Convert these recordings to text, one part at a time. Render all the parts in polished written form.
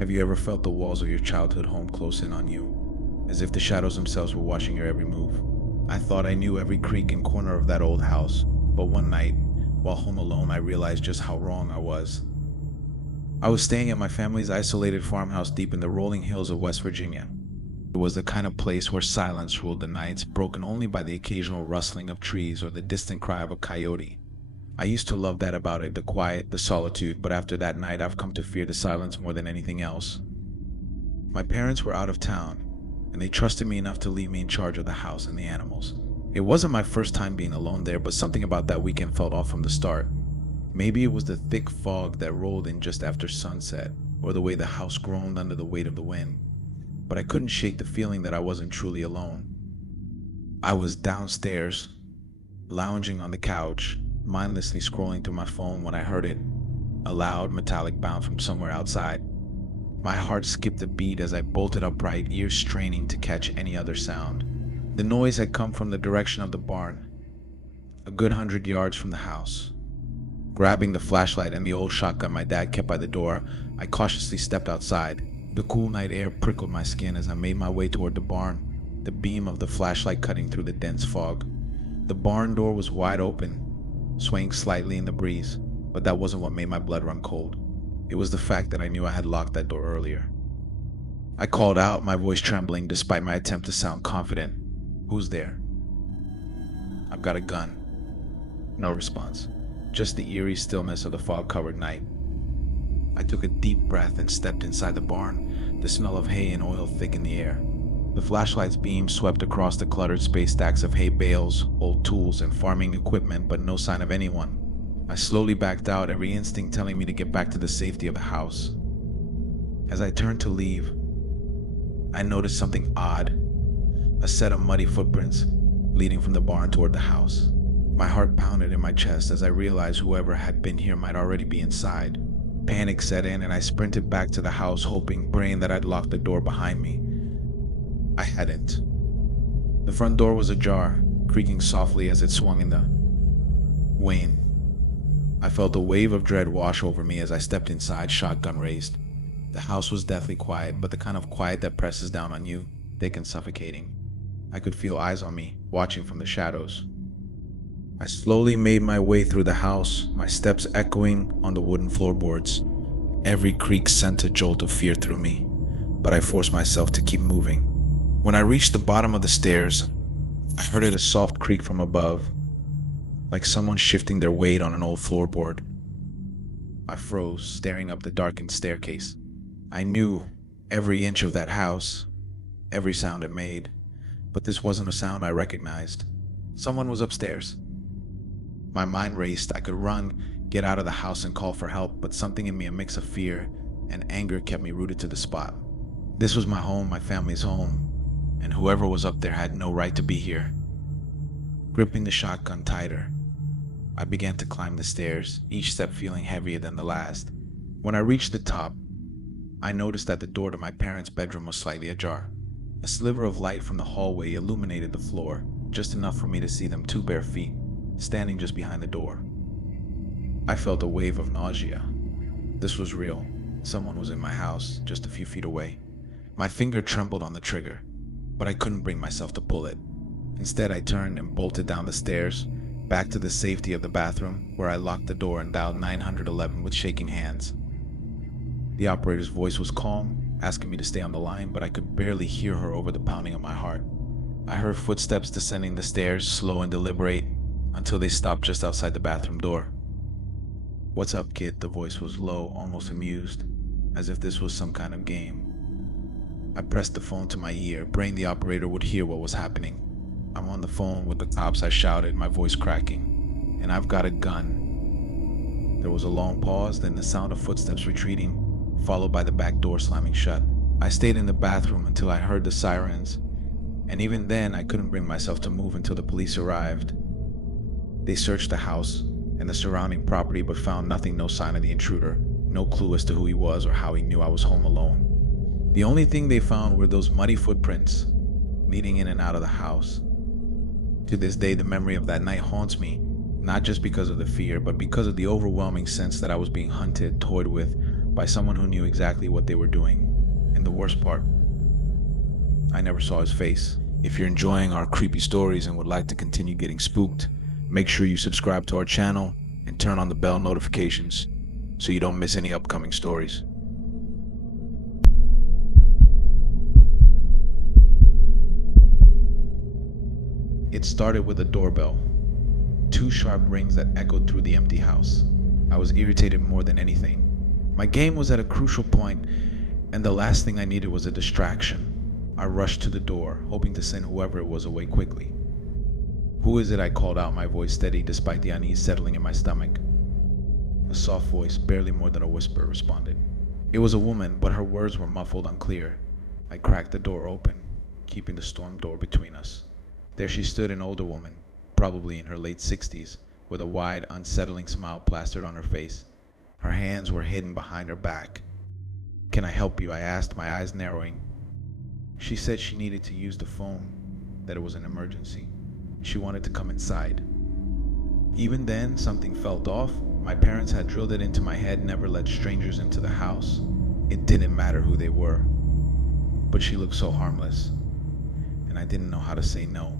Have you ever felt the walls of your childhood home close in on you, as if the shadows themselves were watching your every move? I thought I knew every creak and corner of that old house, but one night, while home alone, I realized just how wrong I was. I was staying at my family's isolated farmhouse deep in the rolling hills of West Virginia. It was the kind of place where silence ruled the nights, broken only by the occasional rustling of trees or the distant cry of a coyote. I used to love that about it, the quiet, the solitude, but after that night I've come to fear the silence more than anything else. My parents were out of town, and they trusted me enough to leave me in charge of the house and the animals. It wasn't my first time being alone there, but something about that weekend felt off from the start. Maybe it was the thick fog that rolled in just after sunset, or the way the house groaned under the weight of the wind. But I couldn't shake the feeling that I wasn't truly alone. I was downstairs, lounging on the couch, mindlessly scrolling through my phone when I heard it, a loud metallic bound from somewhere outside. My heart skipped a beat as I bolted upright, ears straining to catch any other sound. The noise had come from the direction of the barn, a good 100 yards from the house. Grabbing the flashlight and the old shotgun my dad kept by the door, I cautiously stepped outside. The cool night air prickled my skin as I made my way toward the barn, the beam of the flashlight cutting through the dense fog. The barn door was wide open, swaying slightly in the breeze, but that wasn't what made my blood run cold. It was the fact that I knew I had locked that door earlier. I called out, my voice trembling despite my attempt to sound confident. "Who's there?" "I've got a gun." No response, just the eerie stillness of the fog-covered night. I took a deep breath and stepped inside the barn, the smell of hay and oil thick in the air. The flashlight's beam swept across the cluttered space stacks of hay bales, old tools, and farming equipment, but no sign of anyone. I slowly backed out, every instinct telling me to get back to the safety of the house. As I turned to leave, I noticed something odd, a set of muddy footprints leading from the barn toward the house. My heart pounded in my chest as I realized whoever had been here might already be inside. Panic set in and I sprinted back to the house, hoping, praying that I'd locked the door behind me. I hadn't. The front door was ajar, creaking softly as it swung in the wind. I felt a wave of dread wash over me as I stepped inside, shotgun raised. The house was deathly quiet, but the kind of quiet that presses down on you, thick and suffocating. I could feel eyes on me, watching from the shadows. I slowly made my way through the house, my steps echoing on the wooden floorboards. Every creak sent a jolt of fear through me, but I forced myself to keep moving. When I reached the bottom of the stairs, I heard a soft creak from above, like someone shifting their weight on an old floorboard. I froze, staring up the darkened staircase. I knew every inch of that house, every sound it made, but this wasn't a sound I recognized. Someone was upstairs. My mind raced. I could run, get out of the house and call for help, but something in me, a mix of fear and anger, kept me rooted to the spot. This was my home, my family's home, and whoever was up there had no right to be here. Gripping the shotgun tighter, I began to climb the stairs, each step feeling heavier than the last. When I reached the top, I noticed that the door to my parents' bedroom was slightly ajar. A sliver of light from the hallway illuminated the floor, just enough for me to see them 2 bare feet, standing just behind the door. I felt a wave of nausea. This was real. Someone was in my house, just a few feet away. My finger trembled on the trigger, but I couldn't bring myself to pull it. Instead, I turned and bolted down the stairs, back to the safety of the bathroom, where I locked the door and dialed 911 with shaking hands. The operator's voice was calm, asking me to stay on the line, but I could barely hear her over the pounding of my heart. I heard footsteps descending the stairs, slow and deliberate, until they stopped just outside the bathroom door. "What's up, kid?" The voice was low, almost amused, as if this was some kind of game. I pressed the phone to my ear, praying the operator would hear what was happening. "I'm on the phone with the cops," I shouted, my voice cracking. "And I've got a gun." There was a long pause, then the sound of footsteps retreating, followed by the back door slamming shut. I stayed in the bathroom until I heard the sirens, and even then I couldn't bring myself to move until the police arrived. They searched the house and the surrounding property, but found nothing, no sign of the intruder, no clue as to who he was or how he knew I was home alone. The only thing they found were those muddy footprints leading in and out of the house. To this day, the memory of that night haunts me, not just because of the fear, but because of the overwhelming sense that I was being hunted, toyed with, by someone who knew exactly what they were doing. And the worst part, I never saw his face. If you're enjoying our creepy stories and would like to continue getting spooked, make sure you subscribe to our channel and turn on the bell notifications so you don't miss any upcoming stories. It started with a doorbell, two sharp rings that echoed through the empty house. I was irritated more than anything. My game was at a crucial point, and the last thing I needed was a distraction. I rushed to the door, hoping to send whoever it was away quickly. "Who is it?" I called out, my voice steady despite the unease settling in my stomach. A soft voice, barely more than a whisper, responded. It was a woman, but her words were muffled, unclear. I cracked the door open, keeping the storm door between us. There she stood, an older woman, probably in her late 60s, with a wide, unsettling smile plastered on her face. Her hands were hidden behind her back. "Can I help you?" I asked, my eyes narrowing. She said she needed to use the phone, that it was an emergency. She wanted to come inside. Even then, something felt off. My parents had drilled it into my head, never let strangers into the house. It didn't matter who they were. But she looked so harmless, and I didn't know how to say no.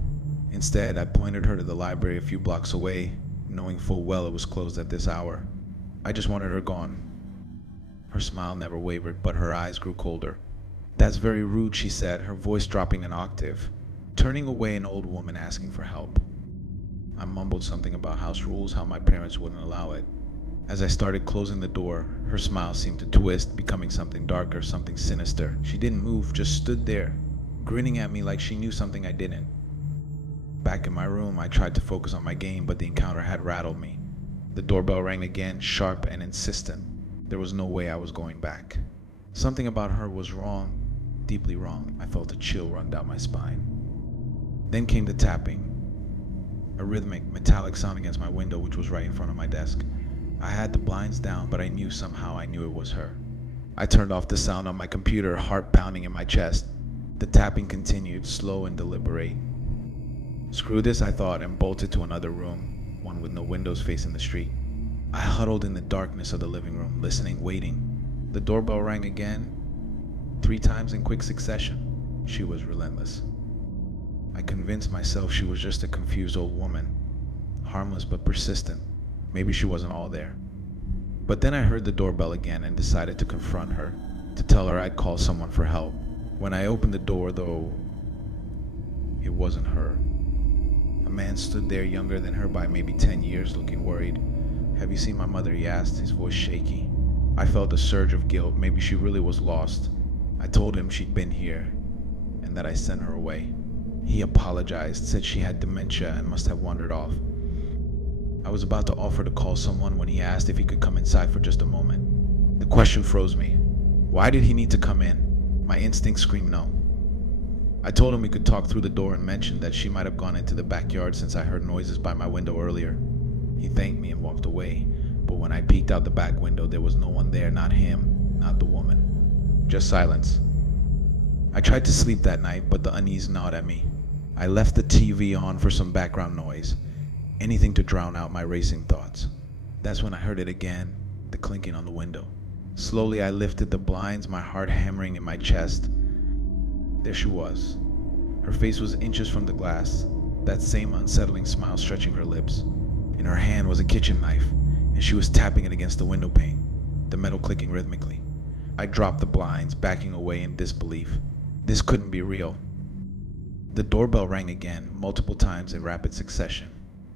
Instead, I pointed her to the library a few blocks away, knowing full well it was closed at this hour. I just wanted her gone. Her smile never wavered, but her eyes grew colder. "That's very rude," she said, her voice dropping an octave, turning away an old woman asking for help. I mumbled something about house rules, how my parents wouldn't allow it. As I started closing the door, her smile seemed to twist, becoming something darker, something sinister. She didn't move, just stood there, grinning at me like she knew something I didn't. Back in my room, I tried to focus on my game, but the encounter had rattled me. The doorbell rang again, sharp and insistent. There was no way I was going back. Something about her was wrong, deeply wrong. I felt a chill run down my spine. Then came the tapping, a rhythmic, metallic sound against my window, which was right in front of my desk. I had the blinds down, but I knew it was her. I turned off the sound on my computer, heart pounding in my chest. The tapping continued, slow and deliberate. Screw this, I thought, and bolted to another room, one with no windows facing the street. I huddled in the darkness of the living room, listening, waiting. The doorbell rang again, 3 times in quick succession. She was relentless. I convinced myself she was just a confused old woman, harmless but persistent. Maybe she wasn't all there. But then I heard the doorbell again and decided to confront her, to tell her I'd call someone for help. When I opened the door, though, it wasn't her. A man stood there, younger than her by maybe 10 years, looking worried. "Have you seen my mother?" he asked, his voice shaky. I felt a surge of guilt. Maybe she really was lost. I told him she'd been here, and that I sent her away. He apologized, said she had dementia and must have wandered off. I was about to offer to call someone when he asked if he could come inside for just a moment. The question froze me. Why did he need to come in? My instinct screamed no. I told him we could talk through the door and mentioned that she might have gone into the backyard since I heard noises by my window earlier. He thanked me and walked away, but when I peeked out the back window, there was no one there, not him, not the woman. Just silence. I tried to sleep that night, but the unease gnawed at me. I left the TV on for some background noise, anything to drown out my racing thoughts. That's when I heard it again, the clinking on the window. Slowly I lifted the blinds, my heart hammering in my chest. There she was. Her face was inches from the glass, that same unsettling smile stretching her lips. In her hand was a kitchen knife, and she was tapping it against the window pane, the metal clicking rhythmically. I dropped the blinds, backing away in disbelief. This couldn't be real. The doorbell rang again, multiple times in rapid succession.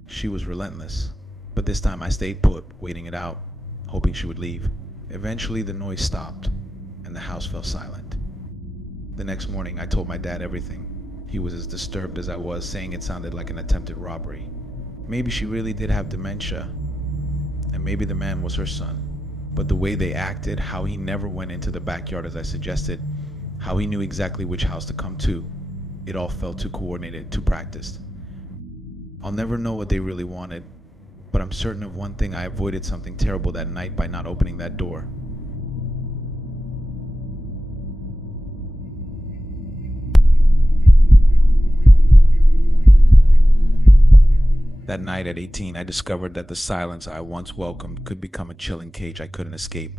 She was relentless, but this time I stayed put, waiting it out, hoping she would leave. Eventually the noise stopped, and the house fell silent. The next morning I told my dad everything. He was as disturbed as I was, saying it sounded like an attempted robbery. Maybe she really did have dementia, and maybe the man was her son. But the way they acted, how he never went into the backyard as I suggested, how he knew exactly which house to come to, it all felt too coordinated, too practiced. I'll never know what they really wanted, but I'm certain of one thing: I avoided something terrible that night by not opening that door. That night at 18, I discovered that the silence I once welcomed could become a chilling cage I couldn't escape.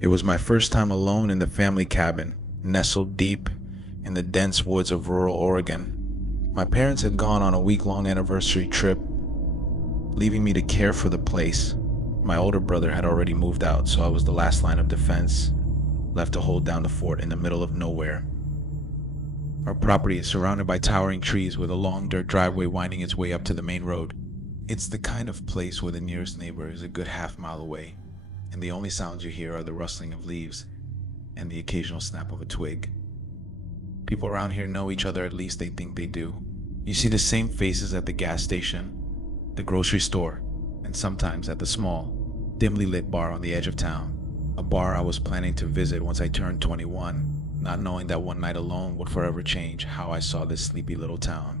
It was my first time alone in the family cabin, nestled deep in the dense woods of rural Oregon. My parents had gone on a week-long anniversary trip, leaving me to care for the place. My older brother had already moved out, so I was the last line of defense, left to hold down the fort in the middle of nowhere. Our property is surrounded by towering trees with a long dirt driveway winding its way up to the main road. It's the kind of place where the nearest neighbor is a good half-mile away, and the only sounds you hear are the rustling of leaves and the occasional snap of a twig. People around here know each other, at least they think they do. You see the same faces at the gas station, the grocery store, and sometimes at the small, dimly lit bar on the edge of town. A bar I was planning to visit once I turned 21, not knowing that one night alone would forever change how I saw this sleepy little town.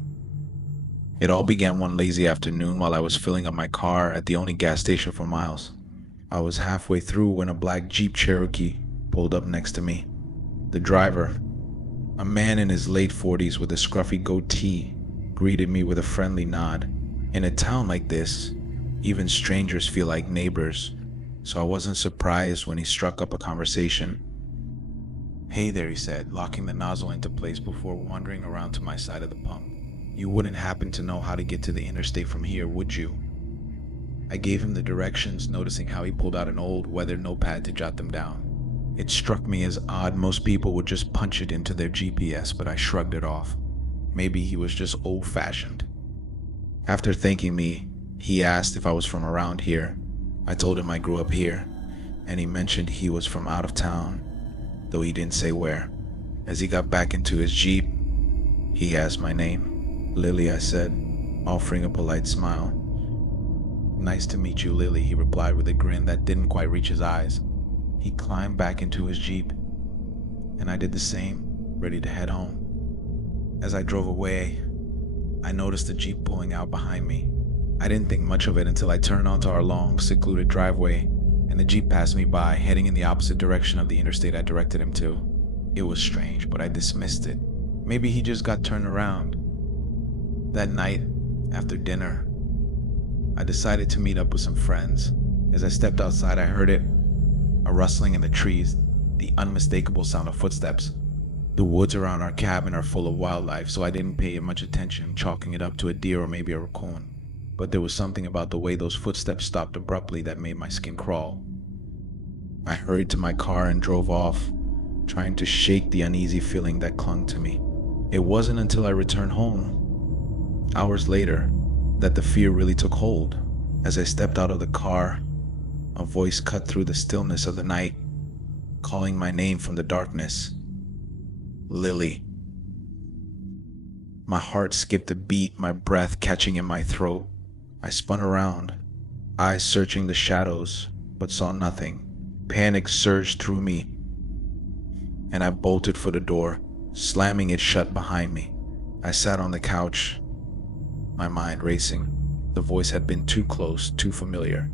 It all began one lazy afternoon while I was filling up my car at the only gas station for miles. I was halfway through when a black Jeep Cherokee pulled up next to me. The driver, a man in his late 40s with a scruffy goatee, greeted me with a friendly nod. In a town like this, even strangers feel like neighbors, so I wasn't surprised when he struck up a conversation. "Hey there," he said, locking the nozzle into place before wandering around to my side of the pump. "You wouldn't happen to know how to get to the interstate from here, would you?" I gave him the directions, noticing how he pulled out an old, weathered notepad to jot them down. It struck me as odd. Most people would just punch it into their GPS, but I shrugged it off. Maybe he was just old-fashioned. After thanking me, he asked if I was from around here. I told him I grew up here, and he mentioned he was from out of town, though he didn't say where. As he got back into his Jeep, he asked my name. "Lily," I said, offering a polite smile. "Nice to meet you, Lily," he replied with a grin that didn't quite reach his eyes. He climbed back into his Jeep, and I did the same, ready to head home. As I drove away, I noticed the Jeep pulling out behind me. I didn't think much of it until I turned onto our long, secluded driveway, and the Jeep passed me by, heading in the opposite direction of the interstate I directed him to. It was strange, but I dismissed it. Maybe he just got turned around. That night, after dinner, I decided to meet up with some friends. As I stepped outside, I heard it, a rustling in the trees, the unmistakable sound of footsteps. The woods around our cabin are full of wildlife, so I didn't pay it much attention, chalking it up to a deer or maybe a raccoon. But there was something about the way those footsteps stopped abruptly that made my skin crawl. I hurried to my car and drove off, trying to shake the uneasy feeling that clung to me. It wasn't until I returned home, hours later, that the fear really took hold. As I stepped out of the car, a voice cut through the stillness of the night, calling my name from the darkness. "Lily." My heart skipped a beat, my breath catching in my throat. I spun around, eyes searching the shadows, but saw nothing. Panic surged through me, and I bolted for the door, slamming it shut behind me. I sat on the couch, my mind racing. The voice had been too close, too familiar.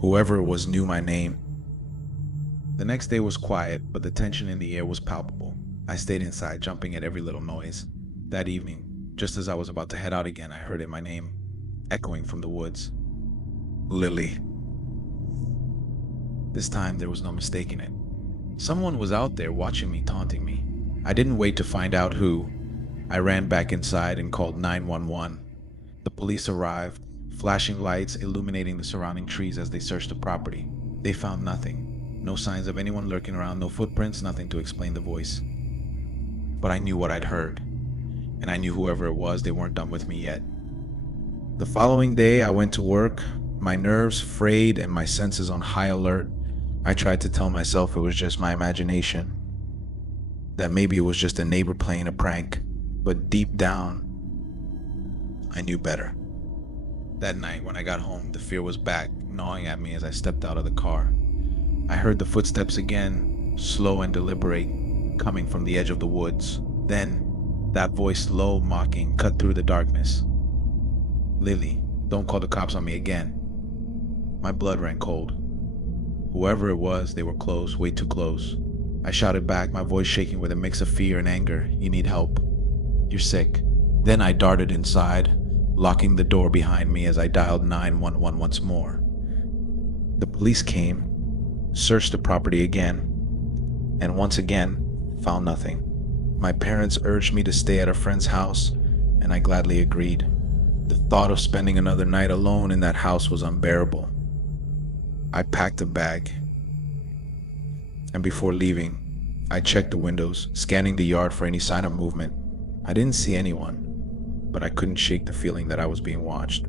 Whoever it was knew my name. The next day was quiet, but the tension in the air was palpable. I stayed inside, jumping at every little noise. That evening, just as I was about to head out again, I heard my name, echoing from the woods. "Lily." This time, there was no mistaking it. Someone was out there watching me, taunting me. I didn't wait to find out who. I ran back inside and called 911. The police arrived, flashing lights illuminating the surrounding trees as they searched the property. They found nothing. No signs of anyone lurking around, no footprints, nothing to explain the voice. But I knew what I'd heard, and I knew whoever it was, they weren't done with me yet. The following day, I went to work, my nerves frayed and my senses on high alert. I tried to tell myself it was just my imagination, that maybe it was just a neighbor playing a prank, but deep down, I knew better. That night, when I got home, the fear was back, gnawing at me as I stepped out of the car. I heard the footsteps again, slow and deliberate, coming from the edge of the woods. Then, that voice, low, mocking, cut through the darkness. "Lily, don't call the cops on me again." My blood ran cold. Whoever it was, they were close, way too close. I shouted back, my voice shaking with a mix of fear and anger. "You need help. You're sick." Then I darted inside, locking the door behind me as I dialed 911 once more. The police came, searched the property again, and once again, found nothing. My parents urged me to stay at a friend's house, and I gladly agreed. The thought of spending another night alone in that house was unbearable. I packed a bag, and before leaving, I checked the windows, scanning the yard for any sign of movement. I didn't see anyone, but I couldn't shake the feeling that I was being watched.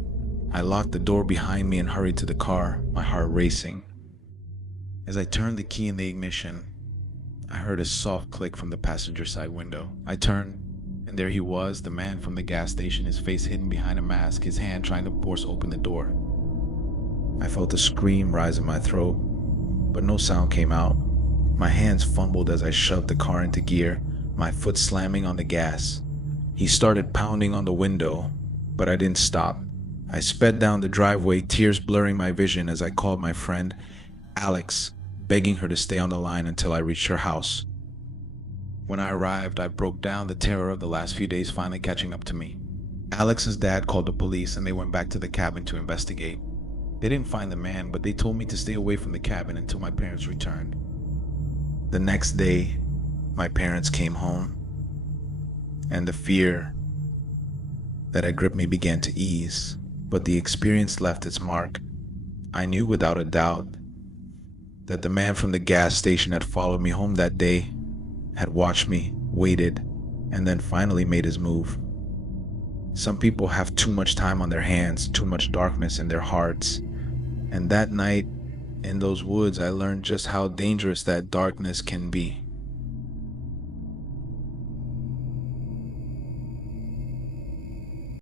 I locked the door behind me and hurried to the car, my heart racing. As I turned the key in the ignition, I heard a soft click from the passenger side window. I turned, and there he was, the man from the gas station, his face hidden behind a mask, his hand trying to force open the door. I felt a scream rise in my throat, but no sound came out. My hands fumbled as I shoved the car into gear, my foot slamming on the gas. He started pounding on the window, but I didn't stop. I sped down the driveway, tears blurring my vision as I called my friend, Alex, begging her to stay on the line until I reached her house. When I arrived, I broke down, the terror of the last few days finally catching up to me. Alex's dad called the police and they went back to the cabin to investigate. They didn't find the man, but they told me to stay away from the cabin until my parents returned. The next day, my parents came home, and the fear that had gripped me began to ease, but the experience left its mark. I knew without a doubt that the man from the gas station had followed me home that day, had watched me, waited, and then finally made his move. Some people have too much time on their hands, too much darkness in their hearts. And that night, in those woods, I learned just how dangerous that darkness can be.